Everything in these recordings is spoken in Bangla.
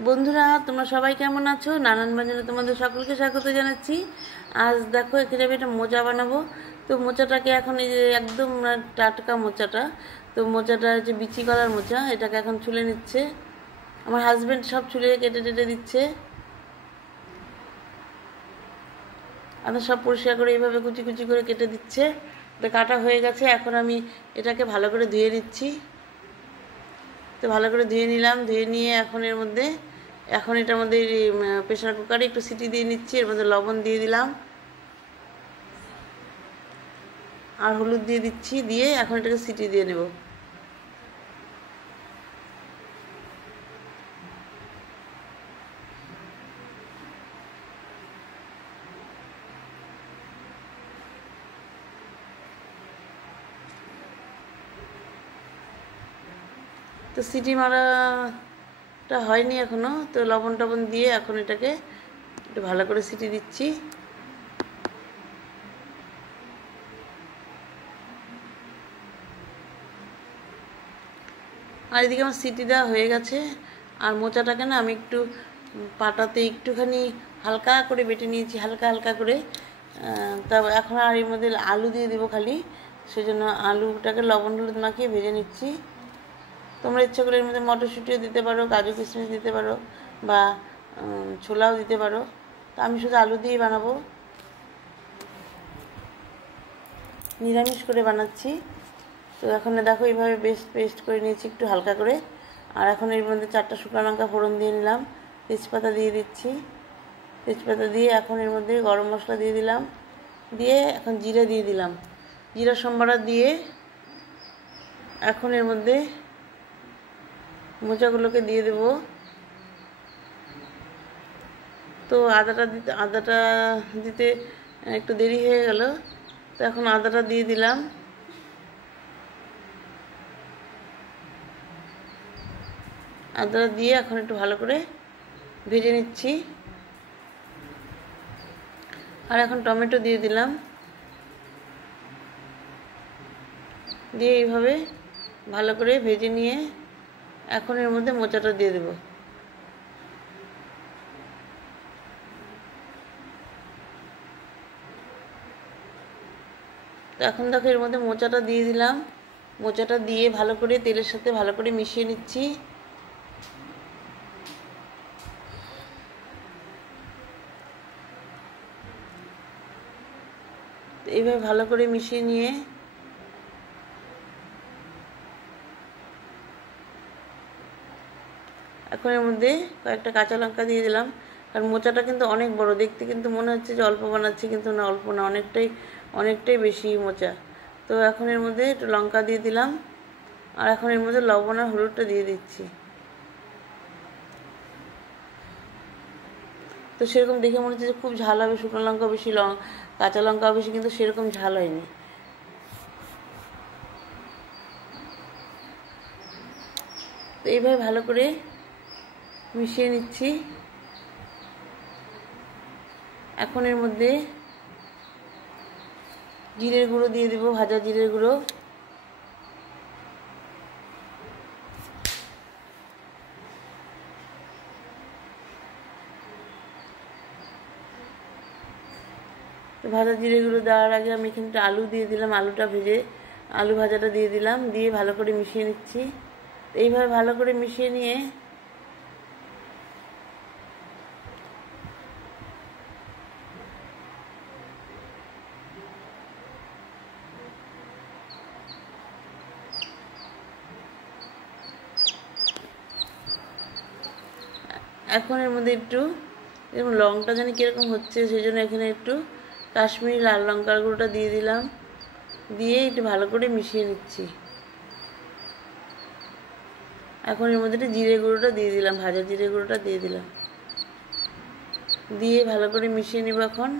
বন্ধুরা, তোমরা সবাই কেমন আছো? নানান বাজারে তোমাদের সকলকে স্বাগত জানাচ্ছি। আজ দেখো, এখানে আমি একটা মোচা বানাবো। তো মোচাটাকে এখন এই যে একদম টাটকা মোচাটা, তো মোচাটা যে বিচি কলার মোচা, এটাকে এখন ছুলে নিচ্ছে আমার হাজবেন্ড। সব ছুলে কেটে টেটে দিচ্ছে। আমাদের সব পরিষ্কার করে এইভাবে কুচি কুচি করে কেটে দিচ্ছে। তো কাটা হয়ে গেছে, এখন আমি এটাকে ভালো করে ধুয়ে নিচ্ছি। তো ভালো করে ধুয়ে নিলাম। ধুয়ে নিয়ে এখন এটার মধ্যে প্রেশার কুকারে একটু সিটি দিয়ে নিচ্ছি। এর মধ্যে লবণ দিয়ে দিলাম আর হলুদ দিয়ে দিচ্ছি। দিয়ে এখন এটাকে সিটি দিয়ে নেব। তো সিটি মারাটা হয়নি এখনো, তো লবণ টবণ দিয়ে এখন এটাকে একটু ভালো করে সিটি দিচ্ছি। আর এদিকে আমার সিটি দেওয়া হয়ে গেছে। আর মোচাটাকে না আমি একটু পাটাতে একটুখানি হালকা করে বেটে নিয়েছি, হালকা হালকা করে। তারপর এখন আর এর মধ্যে আলু দিয়ে দেবো খালি, সেজন্য আলুটাকে লবণ হলুদ মাখিয়ে ভেজে নিচ্ছি। তোমরা ইচ্ছা করে এর মধ্যে মটরশুঁটিও দিতে পারো, কাজু কিশমিশ দিতে পারো, বা ছোলাও দিতে পারো। তো আমি শুধু আলু দিয়েই বানাবো, নিরামিষ করে বানাচ্ছি। তো এখন দেখো এইভাবে পেস্ট করে নিয়েছি একটু হালকা করে। আর এখন এর মধ্যে 4টা শুকনো লঙ্কা ফোড়ন দিয়ে নিলাম, তেজপাতা দিয়ে দিচ্ছি। তেজপাতা দিয়ে এখন এর মধ্যে গরম মশলা দিয়ে দিলাম, দিয়ে এখন জিরা দিয়ে দিলাম। জিরা সম্বারা দিয়ে এখন এর মধ্যে মোচাগুলোকে দিয়ে দেব। তো আদাটা দিতে একটু দেরি হয়ে গেল, তো এখন আদাটা দিয়ে দিলাম। আদাটা দিয়ে এখন একটু ভালো করে ভেজে নিচ্ছি। আর এখন টমেটো দিয়ে দিলাম, দিয়ে এইভাবে ভালো করে ভেজে নিয়ে এখন এর মধ্যে মোচাটা দিয়ে দেব। তো এখন দেখো এর মধ্যে মোচাটা দিয়ে দিলাম। মোচাটা দিয়ে ভালো করে তেলের সাথে ভালো করে মিশিয়ে নিচ্ছি। এইভাবে ভালো করে মিশিয়ে নিয়ে এখন এর মধ্যে কয়েকটা কাঁচা লঙ্কা দিয়ে দিলাম। কারণ মোচাটা কিন্তু অনেক বড়, দেখতে কিন্তু মনে হচ্ছে যে অল্প বানাচ্ছি, কিন্তু না, অল্প না, অনেকটাই বেশি মোচা। তো এখন এর মধ্যে একটু লঙ্কা দিয়ে দিলাম। আর এখন এর মধ্যে লবণ আর হলুদটা দিয়ে দিচ্ছি। তো সেরকম দেখে মনে হচ্ছে যে খুব ঝাল হবে, শুকনো লঙ্কা বেশি, কাঁচা লঙ্কা বেশি, কিন্তু সেরকম ঝাল হয়নি। তো এইভাবে ভালো করে মিশিয়ে নিচ্ছি। এখন এর মধ্যে জিরের গুঁড়ো দিয়ে দেবো, ভাজা জিরের গুঁড়ো। তো ভাজা জিরে গুঁড়ো দেওয়ার আগে আমি এখানে আলু দিয়ে দিলাম। আলু ভাজাটা দিয়ে দিলাম, দিয়ে ভালো করে মিশিয়ে নিচ্ছি। এইভাবে ভালো করে মিশিয়ে নিয়ে এখন এর মধ্যে একটু এরকম লঙ্কা জানি কীরকম হচ্ছে, সেই জন্য এখানে একটু কাশ্মীরি লাল লঙ্কার গুঁড়োটা দিয়ে দিলাম, দিয়ে একটু ভালো করে মিশিয়ে নিচ্ছি। এখন এর মধ্যে একটু জিরে গুঁড়োটা দিয়ে দিলাম, ভাজা জিরে গুঁড়োটা দিয়ে দিলাম, দিয়ে ভালো করে মিশিয়ে নেব। এখন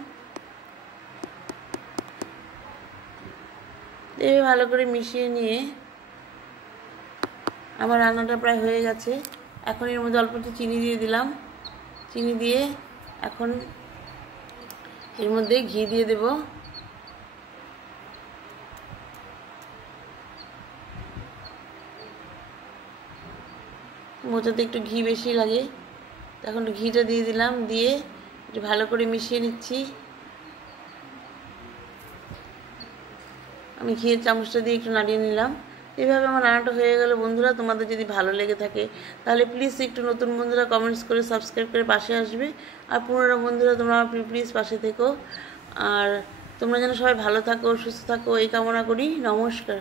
এই ভালো করে মিশিয়ে নিয়ে আমার রান্নাটা প্রায় হয়ে গেছে। এখন এর মধ্যে অল্প একটু চিনি দিয়ে দিলাম। চিনি দিয়ে এখন এর মধ্যে ঘি দিয়ে দেব। মোচাতে একটু ঘি বেশি লাগে। এখন ঘিটা দিয়ে দিলাম, দিয়ে একটু ভালো করে মিশিয়ে নিচ্ছি। আমি ঘিয়ের চামচটা দিয়ে একটু নাড়িয়ে নিলাম। এভাবে আমার রান্নাটা হয়ে গেল। বন্ধুরা, তোমাদের যদি ভালো লেগে থাকে তাহলে প্লিজ একটু নতুন বন্ধুরা কমেন্টস করে সাবস্ক্রাইব করে পাশে আসবে, আর পুরনো বন্ধুরা তোমরা প্লিজ পাশে থেকো। আর তোমরা যেন সবাই ভালো থাকো, সুস্থ থাকো এই কামনা করি। নমস্কার।